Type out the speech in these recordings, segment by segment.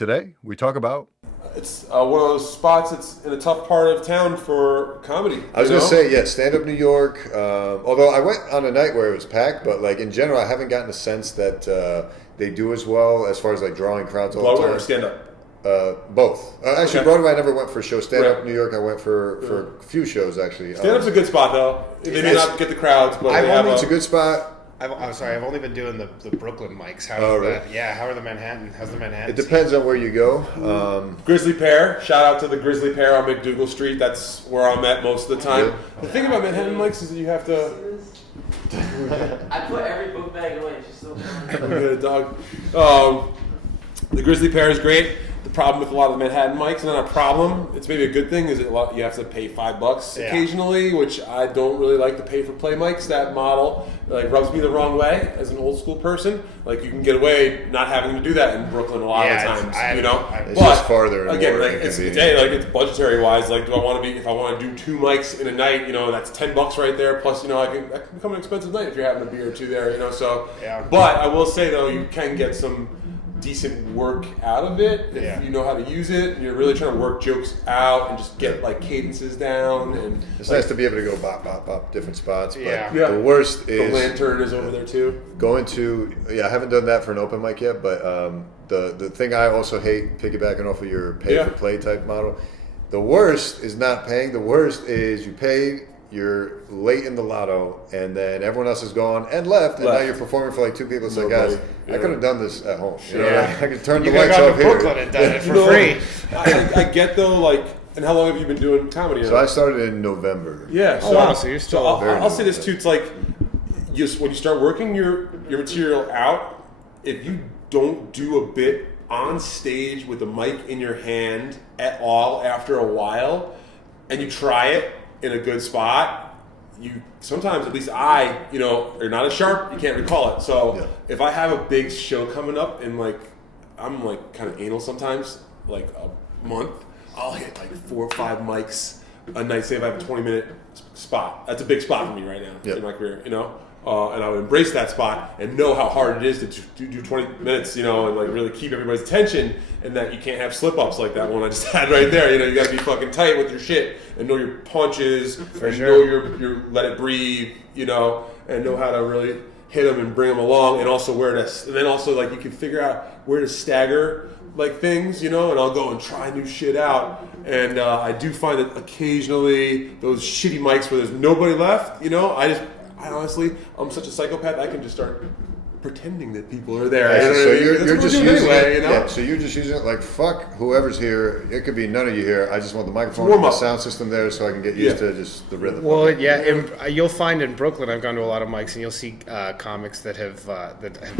Today, we talk about. It's one of those spots that's in a tough part of town for comedy. I was going to say, yeah, stand up New York. Although I went on a night where it was packed, but like in general, I haven't gotten a sense that they do as well as far as like drawing crowds all the Broadway time. or stand up? Both. Actually, Okay. Broadway I never went for a show. Stand up Right. New York I went for a few shows actually. Stand up's a good spot though. They may not get the crowds, but they have It's a good spot. I'm sorry, I've only been doing the Brooklyn mics. How's right. that? Yeah, how are the Manhattan? How's the Manhattan? It depends on where you go. Grizzly Pear. Shout out to the Grizzly Pear on McDougal Street. That's where I'm at most of the time. Yeah. The thing about Manhattan mics is that you have to. I put every book bag away. She's so funny. Look at a dog. The Grizzly Pear is great. The problem with a lot of the Manhattan mics, not a problem, it's maybe a good thing, is you have to pay $5 Yeah. occasionally, which I don't really like to pay for play mics. That model like rubs me the wrong way as an old school person. Like you can get away not having to do that in Brooklyn a lot of the times, It's just farther and again, more like it's inconvenient. it's budgetary wise. Like, do I want to be? If I want to do 2 mics in a night, that's $10 right there. Plus, that can become an expensive night if you're having a beer or two there. So, Yeah. But I will say though, you can get some decent work out of it if you know how to use it and you're really trying to work jokes out and just get like cadences down. And It's nice to be able to go bop, bop, bop, different spots. But Yeah. Yeah. the worst the is lantern is over there too. going to. Yeah, I haven't done that for an open mic yet. But the thing I also hate, piggybacking off of your pay for play type model. The worst is not paying. The worst is you pay. You're late in the lotto, and then everyone else is gone and left, and now you're performing for like 2 people. It's like, guys, I could have done this at home. Yeah. I could turn You the could lights have off gone to here. Brooklyn and done it for free. I get though, like, and how long have you been doing comedy? So I started in November. Yeah. Oh, wow, so you're still I'll say this too. It's like, when you start working your material out, if you don't do a bit on stage with the mic in your hand at all after a while, and you try it in a good spot, you sometimes, at least you're not as sharp, you can't recall it. So if I have a big show coming up and like I'm like kind of anal sometimes, like a month, I'll hit like 4 or 5 mics a night. Say if I have a 20-minute spot, that's a big spot for me right now in my career, and I would embrace that spot and know how hard it is to do 20 minutes, and like really keep everybody's attention, and that you can't have slip-ups like that one I just had right there. You got to be fucking tight with your shit and know your punches and know your let it breathe, and know how to really hit them and bring them along, and also and then also like you can figure out where to stagger like things, and I'll go and try new shit out. And I do find that occasionally those shitty mics where there's nobody left, I honestly, I'm such a psychopath. I can just start pretending that people are there. So you're just using it. anyway, Yeah, so you're just using it like fuck whoever's here. It could be none of you here. I just want the microphone Warm and the up. sound system there so I can get used to just the rhythm. Well, yeah, and you'll find in Brooklyn, I've gone to a lot of mics, and you'll see comics that have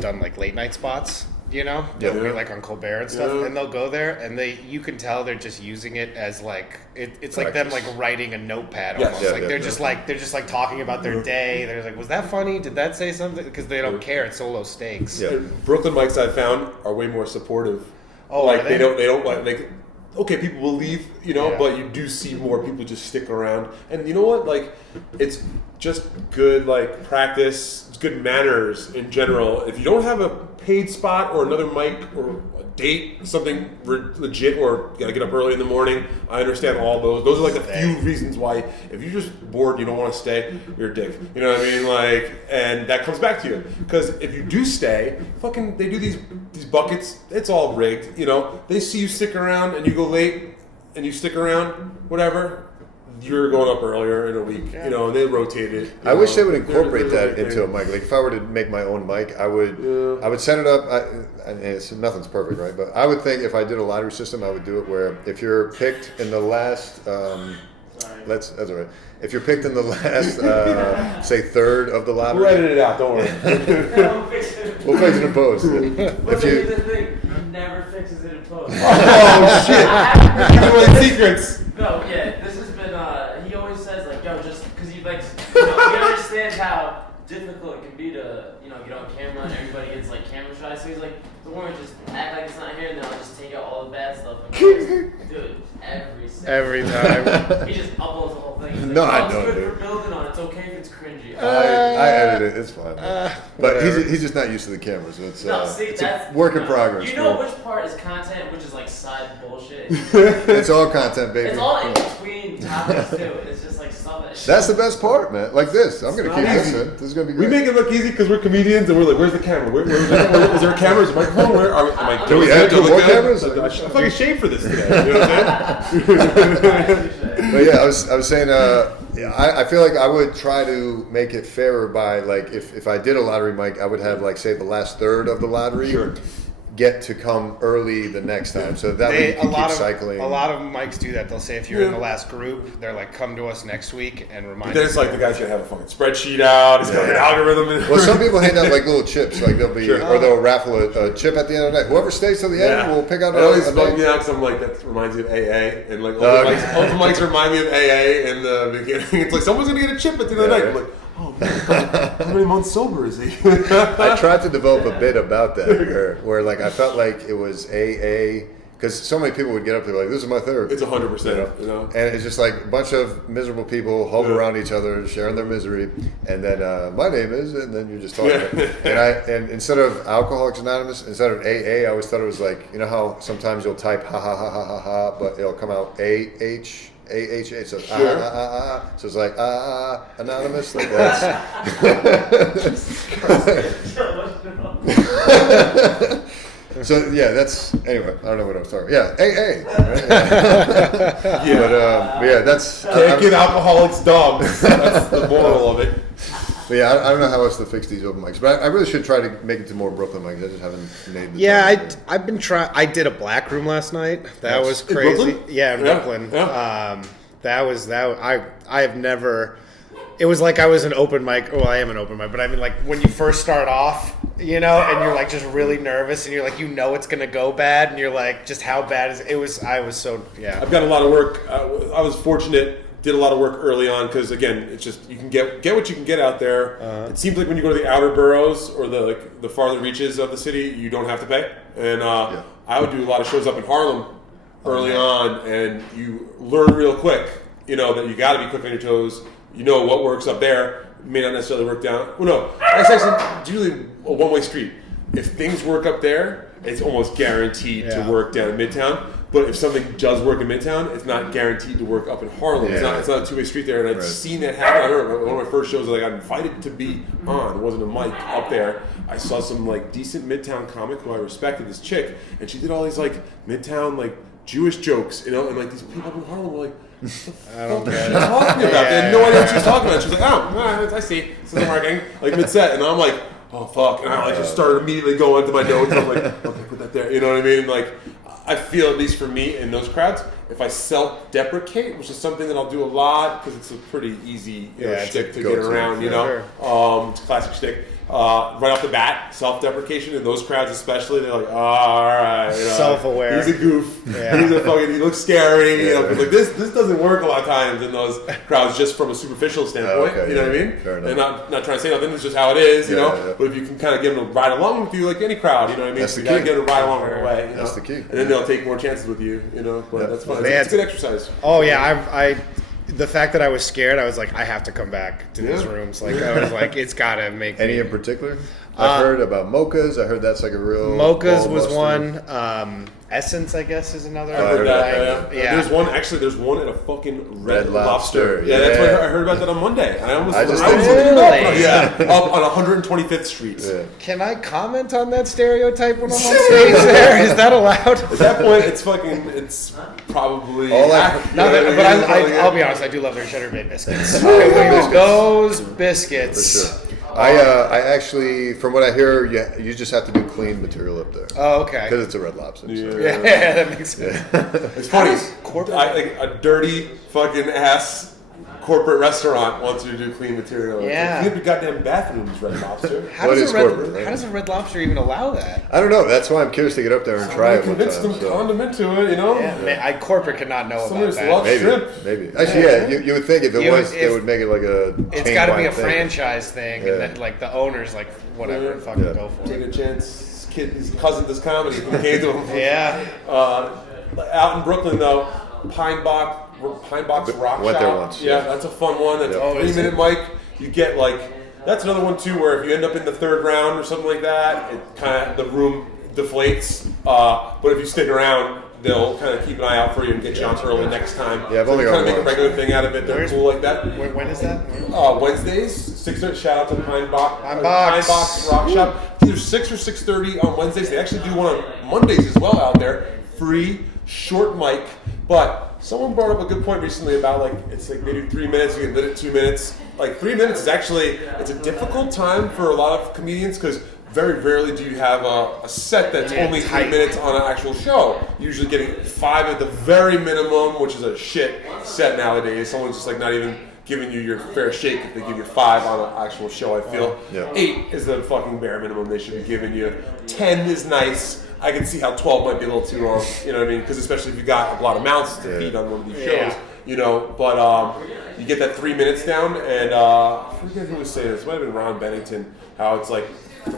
done like late night spots. They'll be like on Colbert and stuff, and they'll go there, and you can tell they're just using it as like it's like them like writing a notepad almost. They're just like talking about their day. They're like, was that funny? Did that say something? Because they don't care. It's so low stakes. Yeah. Brooklyn mics I found are way more supportive. Oh, like are they? they don't like. Okay, people will leave, but you do see more people just stick around. And you know what? Like, it's just good, like, practice. It's good manners in general. If you don't have a paid spot or another mic or a date, something legit, or you gotta get up early in the morning, I understand all those. Those are like a few reasons why, if you're just bored and you don't want to stay, you're a dick. You know what I mean? Like, and that comes back to you. Because if you do stay, they do these buckets, it's all rigged, They see you stick around and you go late and you stick around, whatever, you're going up earlier in a week, and they rotate it. I wish they would incorporate that into a mic. Like if I were to make my own mic, I would set it up. Nothing's perfect, right? But I would think if I did a lottery system, I would do it where if you're picked in the last, that's all right. If you're picked in the last, say third of the lottery, We'll edit it out. Don't worry. we'll fix it in post. But here's the thing, he never fixes it in post. Oh shit! Give away secrets. No, yeah, this has been, he always says, like, yo, just, because he likes, he understands how difficult it can be to, get on camera and everybody gets, like, camera shy, so he's like, don't worry, just act like it's not here, and then I'll just take out all the bad stuff. And dude, Every time. He just uploads the whole thing. He's like, No, I it's don't, good dude. for building on. It's okay if it's cringy. I edit it. It's fine. But whatever. he's just not used to the camera, so it's, No, see, it's that's a work in progress. You know bro. which part is content, which is like side bullshit. It's all content, baby. It's all in between topics too. It's just like stuff that. That's the best part, man. Like this. I'm gonna It's keep not this easy. in. This is gonna be We great. make it look easy because we're comedians and we're like, where's the camera? Is there a camera? Is there a microphone? Where are we? Am I Do we doing have good? two Do I more look good? cameras? I fucking shaved for this today. You know what I'm saying? But yeah, I was saying, I feel like I would try to make it fairer by like if I did a lottery mic, I would have like say the last third of the lottery Sure. get to come early the next time, so that way you can keep cycling. A lot of mics do that. They'll say if you're in the last group, they're like, come to us next week and remind Then us. it's like the guy's gonna have a fucking spreadsheet out. He's got an algorithm. Well, some people hand out like little chips, like they'll be, Sure. or they'll raffle a chip at the end of the night. Whoever stays till the end will pick out It always a bugs name. me out because I'm like, that reminds me of AA. And like, Okay. open mics remind me of AA in the beginning. It's like, someone's going to get a chip at the end of the night. I'm like, oh man, how many months sober is he? I tried to develop a bit about that, where like I felt like it was AA, because so many people would get up there like, this is my therapy. It's 100%, you know? And it's just like a bunch of miserable people huddled around each other, sharing their misery. And then my name is, and then you're just talking. And instead of Alcoholics Anonymous, instead of AA, I always thought it was like, you know how sometimes you'll type ha ha ha ha ha ha, but it'll come out AH. AHA, so so it's like anonymous, like that's. So yeah, that's anyway. I don't know what I was talking. Yeah, AA. Right? But yeah, that's. Can't give alcoholics dogs. That's the moral of it. But yeah, I don't know how else to fix these open mics, but I really should try to make it to more Brooklyn mics. I just haven't made the time. I've been trying. I did a black room last night. That was In crazy. Brooklyn? Yeah, in Yeah, Brooklyn. yeah. That was that. I have never. It was like I was an open mic. Well, I am an open mic, but I mean, like when you first start off, you know, and you're like just really nervous, and you're like, you know, it's gonna go bad, and you're like, just how bad is it? Was I was so yeah. I've got a lot of work. I was fortunate. Did a lot of work early on because again, it's just you can get what you can get out there. It seems like when you go to the outer boroughs or the farther reaches of the city, you don't have to pay. And I would do a lot of shows up in Harlem early on, and you learn real quick. You know that you got to be quick on your toes. You know what works up there. It may not necessarily work down. Well, no, that's actually usually a one-way street. If things work up there, it's almost guaranteed to work down in Midtown. But if something does work in Midtown, it's not guaranteed to work up in Harlem. Yeah. It's not a two-way street there. And I've seen that happen. I remember one of my first shows, I got invited to be on. It wasn't a mic up there. I saw some like decent Midtown comic who I respected, this chick, and she did all these like Midtown like Jewish jokes, you know, and like these people up in Harlem were like, I don't what get she's it. talking about? They had no idea what she was talking about. She was like, oh, I see. This isn't working. Like mid-set. And I'm like, oh, fuck. And I like just started immediately going to my notes. I'm like, okay, put that there. You know what I mean? Like, I feel, at least for me in those crowds, if I self-deprecate, which is something that I'll do a lot because it's a pretty easy it's shtick a to get go-to, around, you know? It's a classic shtick. Right off the bat, self-deprecation in those crowds especially, they're like, oh, all right. You know, Self-aware. He's a goof. Yeah. He's a fucking, he looks scary. You know, 'cause, like this doesn't work a lot of times in those crowds just from a superficial standpoint. okay, you know yeah, what I mean? fair enough. And not trying to say nothing, it's just how it is, you Yeah, know? yeah. But if you can kind of get them to ride along with you like any crowd, you know what I mean? That's So the you gotta key. get them to ride along the way. You know? That's the key. And then they'll take more chances with you, you know? But Yeah. that's fun. Man. It's good exercise. Oh yeah, I the fact that I was scared, I was like, I have to come back to these Yeah. rooms. Like I was like, it's gotta make Any me. in particular? I've heard about Mocha's. I heard that's like a real. Mocha's ball was buster. one. Essence, I guess, is another. I heard That, yeah. There's one at a fucking Red Red Lobster. Lobster, Yeah, that's yeah. what I heard about that on Monday. I I just was did. looking up. Really? Yeah, up on 125th Street. Yeah. Can I comment on that stereotype when I'm on stage there? Is that allowed? At that point, it's probably All I- accurate. No, You know what but I mean? I'll be honest, I do love their cheddar bay biscuits. Those For biscuits. sure. I actually, from what I hear, you just have to do clean material up there Oh, okay. because it's a Red Lobster. so. Yeah. Yeah, that makes sense. It's funny. corporate- Like a dirty fucking ass corporate restaurant wants you to do clean material. Yeah. It's like, clean up your goddamn bathrooms, Red Lobster. How What does is a red, corporate, right? how does a Red Lobster even allow that? I don't know. That's why I'm curious to get up there and try it one Convince time. them, so. condiment to it, you know? Yeah, man, corporate could not know Somebody about just that. loves Maybe, shrimp. maybe. Actually, yeah. You would think if it You was, would- they if- would make it like a. It's got to be a chain-wide thing. franchise thing, Yeah. and then like the owners like whatever, Yeah. fucking Yeah. go for Take it. a chance. his cousin does comedy who came to him. Yeah. Out in Brooklyn though, Pine Box Rock Went Shop. there once, Yeah, yeah. that's a fun one. That's Yeah. a 3-minute mic. You get that's another one too, where if you end up in the third round or something like that, it kind of the room deflates. But if you stick around, they'll kind of keep an eye out for you and get you on early next time. Yeah, I've so only kind got of make a one. regular thing out of it. They're cool like that. When is that? Wednesdays, 6:30. Shout out to Pine Box Rock Shop. It's either 6 or 6:30 on Wednesdays. They actually do one on Mondays as well out there. Free, short mic. But someone brought up a good point recently about it's like they do 3 minutes, you can limit 2 minutes. 3 minutes is actually, it's a difficult time for a lot of comedians because very rarely do you have a set that's only 3 minutes on an actual show. You're usually getting 5 at the very minimum, which is a shit set nowadays. Someone's just not even giving you your fair shake if they give you 5 on an actual show, I feel. Yeah. 8 is the fucking bare minimum they should be giving you. 10 is nice. I can see how 12 might be a little too long, you know what I mean? Because especially if you got a lot of mouths to feed on one of these shows, but you get that 3 minutes down, and I forget who was saying this, it might have been Ron Bennington, how it's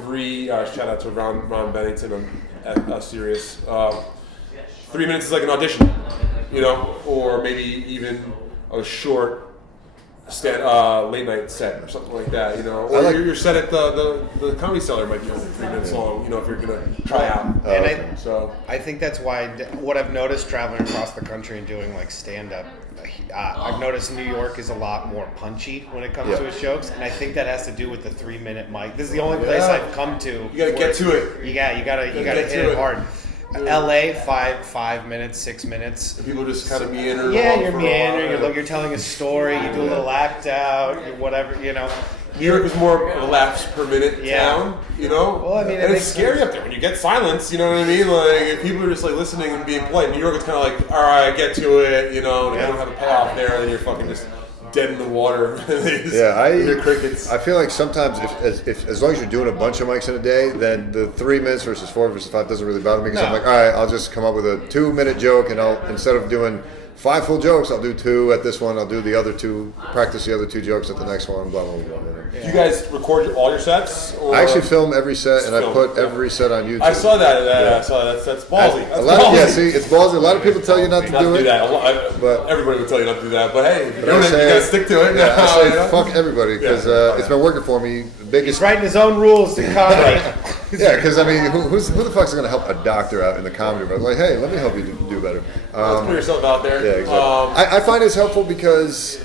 3, shout out to Ron Bennington on Sirius, 3 minutes is like an audition, or maybe even a short late night set or something like that, or your set at the Comedy Cellar might be only 3 minutes long, if you're gonna try out. And So I think that's why what I've noticed traveling across the country and doing stand-up, I've noticed New York is a lot more punchy when it comes to his jokes, and I think that has to do with the 3-minute mic. This is the only place I've come to. You gotta get to it. You gotta hit it hard. LA, 5 minutes, 6 minutes. People just kind of meander. Yeah, along you're for a meandering. while. You're telling a story. You do a little act out. Whatever. New York is more of a laughs per minute town, Well, I mean, it and it's makes scary sense. up there when you get silence. You know what I mean? If people are just listening and being polite. New York is kind of all right, get to it. And if you don't have a payoff there, then you're fucking just dead in the water. I hear crickets. I feel like sometimes if as long as you're doing a bunch of mics in a day, then the 3 minutes versus 4 versus 5 doesn't really bother me because I'm all right, I'll just come up with a 2-minute joke, and I'll, instead of doing 5 full jokes, I'll do 2 at this one, I'll do the other 2, practice the other 2 jokes at the next one, blah blah blah. Do you guys record all your sets? Or? I actually film every set, and I Film, put every set on YouTube. I saw that. I saw that. That's ballsy. That's a lot of, ballsy. see, it's ballsy. A lot of people tell you not to Not do to it. do that. but- Everybody would tell you not to do that. But hey, if you're But I doing it, you say- gotta stick to it. Yeah, I say You know? fuck everybody because it's been working for me. He's Biggest, writing his own rules to comedy. yeah, because I mean, who the fuck's going to help a doctor out in the comedy room? Like, hey, let me help you do better. Let's put yourself out there. Yeah, exactly. I find it's helpful because,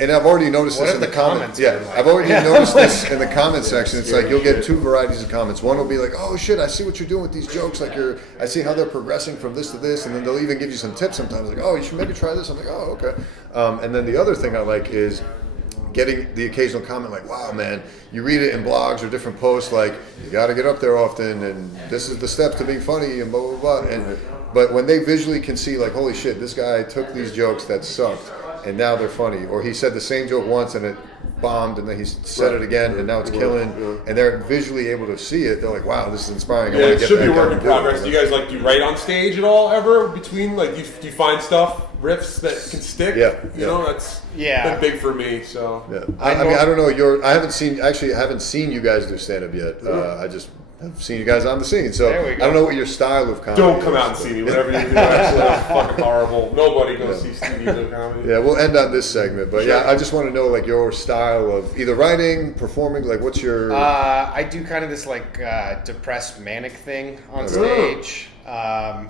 and I've already noticed What this have in the the comments. comments Yeah, been like? I've already noticed this in the comment section. It's like you'll get 2 varieties of comments. One will be like, "Oh shit, I see what you're doing with these jokes. I see how they're progressing from this to this," and then they'll even give you some tips sometimes. Like, "Oh, you should maybe try this." I'm like, "Oh, okay." And then the other thing I like is getting the occasional comment like, "Wow, man, you read it in blogs or different posts like you got to get up there often, and this is the steps to being funny and blah blah blah." But when they visually can see like, "Holy shit, this guy took these jokes that sucked and now they're funny," or he said the same joke once and it bombed, and then he said it again and now it's killing, and they're visually able to see it, they're like, "Wow, this is inspiring." I Yeah, wanna it get should be that a work guy in to do it." progress. Do you guys do you write on stage at all ever between do you find stuff, riffs that can stick? Yeah, You know, that's been big for me. So Yeah. I mean, I don't know. I haven't seen you guys do stand up yet. I just have seen you guys on the scene, so There we I go. don't know what your style of comedy don't is. come out and see me. Whatever you do, absolutely fucking horrible. Nobody goes see Stevie do comedy. Yeah, we'll end on this segment, but yeah, I just want to know your style of either writing, performing. What's your? I do kind of this depressed manic thing on stage,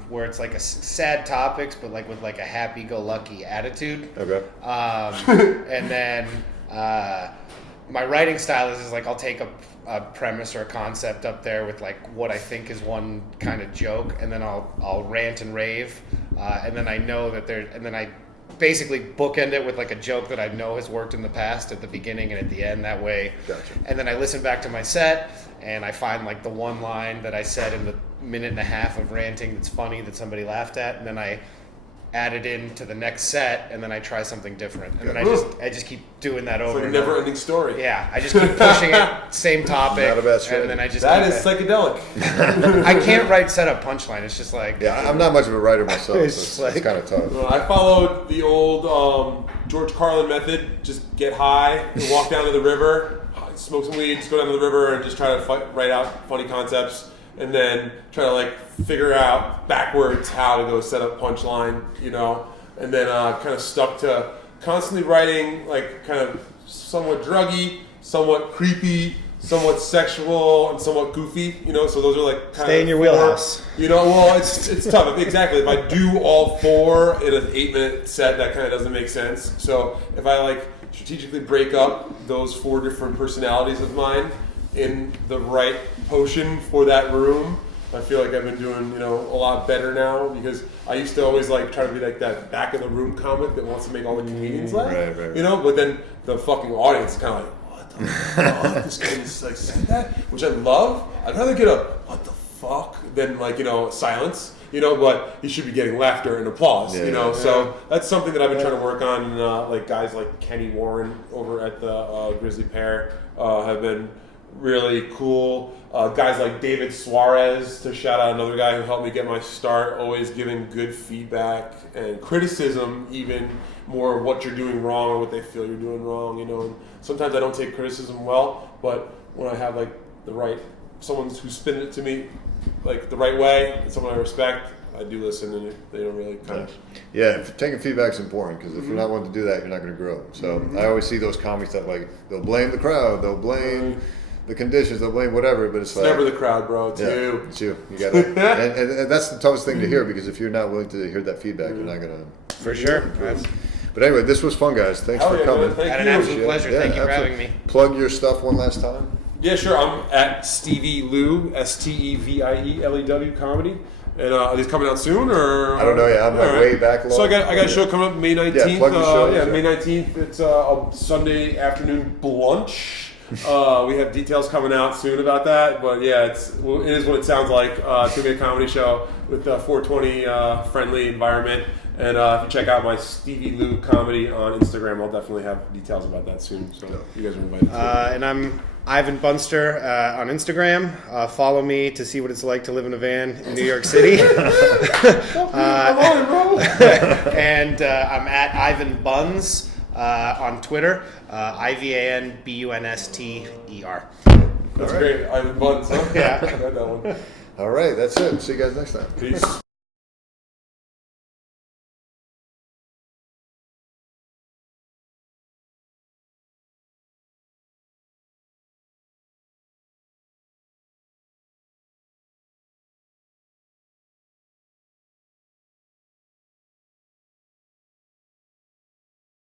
where it's sad topics, but with a happy-go-lucky attitude. Okay. And then my writing style is I'll take a premise or a concept up there with what I think is one kind of joke, and then I'll rant and rave, and then I know that and then I basically bookend it with a joke that I know has worked in the past at the beginning and at the end that way. Gotcha. And then I listen back to my set and I find the one line that I said in the minute and a half of ranting that's funny that somebody laughed at, and then I add it into the next set, and then I try something different, and then I just keep doing that over It's like a and over. never-ending story. Yeah, I just keep pushing it, same topic, Not a bad strategy. and then I just That keep is it. psychedelic. I can't write setup punchline. It's just Yeah, I'm not much of a writer myself, It's so it's kind of tough. I followed the old George Carlin method. Just get high and walk down to the river, smoke some weed, just go down to the river and just try to write out funny concepts. and then try to like figure out backwards how to go set up punchline, you know, and then kind of stuck to constantly writing like kind of somewhat druggy, somewhat creepy, somewhat sexual, and somewhat goofy, you know. So those are like kind Stay of in your four, wheelhouse. you know. Well, it's tough. Exactly. If I do all four in an 8-minute set, that kind of doesn't make sense. So if I like strategically break up those 4 different personalities of mine in the right potion for that room, I feel like I've been doing, you know, a lot better now, because I used to always like try to be like that back of the room comic that wants to make all the comedians laugh, Right. you know. But then the fucking audience is kind of like, what the fuck? This guy just like said that, which I love. I'd rather get a what the fuck than like, you know, silence. You know, but he should be getting laughter and applause. Yeah, you know, yeah. so that's something that I've been trying to work on. Like guys like Kenny Warren over at the Grizzly Pear have been really cool. Guys like David Suarez, to shout out another guy who helped me get my start, always giving good feedback and criticism, even more of what you're doing wrong or what they feel you're doing wrong. You know, and sometimes I don't take criticism well, but when I have like the right someone who's spinning it to me like the right way, and someone I respect, I do listen, and they don't really kind of. Yeah, taking feedback's important, because if you're not willing to do that, you're not going to grow. So I always see those comics that like they'll blame the crowd, they'll blame the conditions, they'll blame whatever, but it's like Never the crowd, bro. It's you. It's you. You got to, and that's the toughest thing to hear, because if you're not willing to hear that feedback, you're not going to. For sure. But anyway, this was fun, guys. Thanks Hell for yeah, coming. man. Thank Had an you. absolute pleasure. Thank you for having absolutely. me. Plug your stuff one last time. Yeah, sure. I'm at Stevie Lew, STEVIELEW comedy. And are these coming out soon, or? I don't know. Yeah, I'm like way back. So I got a show coming up May 19th. Yeah, plug your shows, May 19th. It's a Sunday afternoon brunch. We have details coming out soon about that, but yeah, it is what it sounds like. It's gonna be a comedy show with a 420 friendly environment. And if you check out my Stevie Lew comedy on Instagram, I'll definitely have details about that soon. So you guys are invited. And I'm Ivan Bunster on Instagram. Follow me to see what it's like to live in a van in New York City. I'm on it, bro. And I'm at Ivan Buns on Twitter. IvanBunster. That's great. Ivan Buns, huh? Yeah. I got that one. All right, that's it. See you guys next time. Peace.